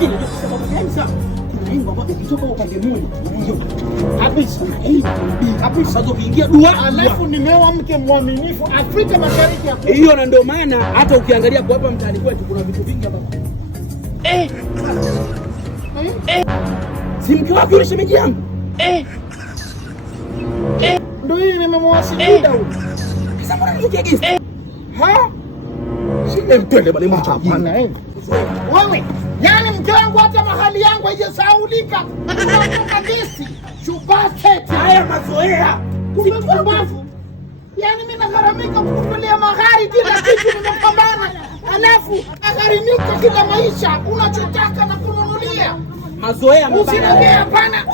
Lakini sababu gani sasa? Lengo ambalo ukitoka upande mmoja kabisa kabisa sasa ukiingia dua alafu nimeoa mke mwaminifu Afrika Mashariki hapo. Hiyo na ndio maana hata ukiangalia kwa hapa mtaani kwetu kuna vitu vingi hapa. Si mke wako yule shemeji yangu? Ndio hii nimemwasiliana huyo. Sasa mbona nikiagiza? Sinde mtende bali mcha bwana wewe. Yaani mke wangu hata mahali yangu haijasahaulika. Unatoka gesi, shubasket. Haya mazoea. Kumbavu. Yaani mimi nagharamika kukunulia magari kila kitu nimepambana. Alafu agharimika kila maisha unachotaka na kununulia. Mazoea mbaya. Usinongea hapana.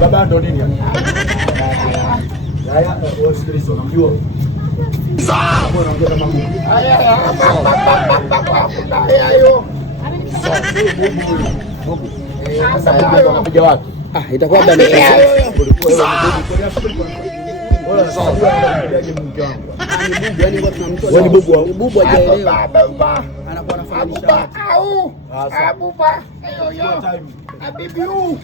Baba ndo nini yani? Haya, sikiliza unamjua. Mbona unaongea kama Mungu? Hayo. Mungu. Sasa ndio unapiga wapi? Itakuwa bado ni bubu hajaelewa. Anakuwa anafananisha Abuba. Habibi huu.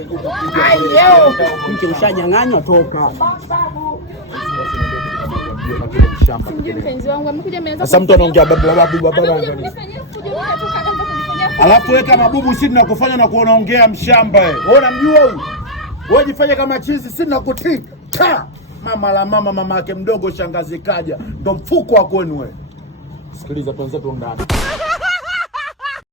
Ayo. Mke ushanyang'anywa toka. Sasa mtu anaongea baba. Alafu wewe kama bubu si tunakufanya na kuonaongea mshamba wewe. Wewe unamjua huyu? Wewe jifanye kama chizi si tunakutika. Mama la mama yake mdogo shangazi kaja. Ndio mfuko wa kwenu wewe. Sikiliza tuanze tu ndani.